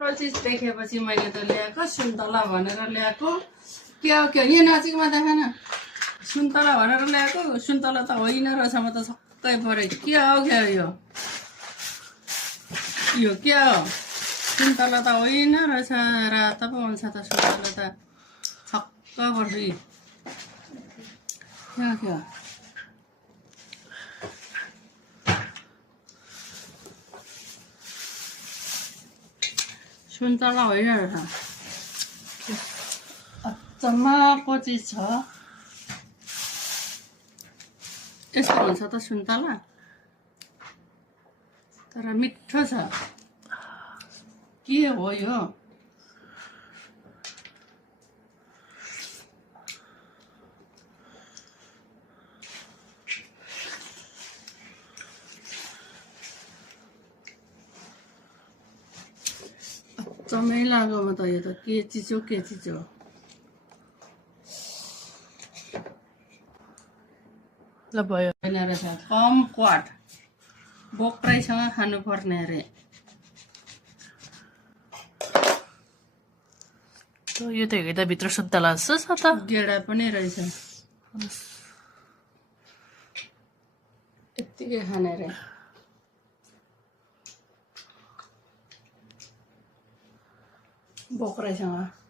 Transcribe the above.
चिज देखेपछि मैले त ल्याएको सुन्तला भनेर ल्याएको के हो यहाँ नजिकमा देखाएन सुन्तला भनेर ल्याएको सुन्तला त होइन रहेछ म त छक्कै परेँ के हो क्या यो के हो सुन्तला त होइन रहेछ रातो पो हुन्छ त सुन्तला त छक्क पर्छु के सुन्तला होइन रहेछ अचम्मको चिज छ यस्तो हुन्छ त सुन्तला तर मिठो छ के हो यो अचम्मै लाग्यो म त यो त के चिज हो ल भयो होइन रहेछ कम क्वाट बोक्राइसँग खानुपर्ने अरे यो त हेर्दा भित्र सुन्तला जस्तो छ त गेडा पनि रहेछ यत्तिकै खाने रे बोक्राइसँग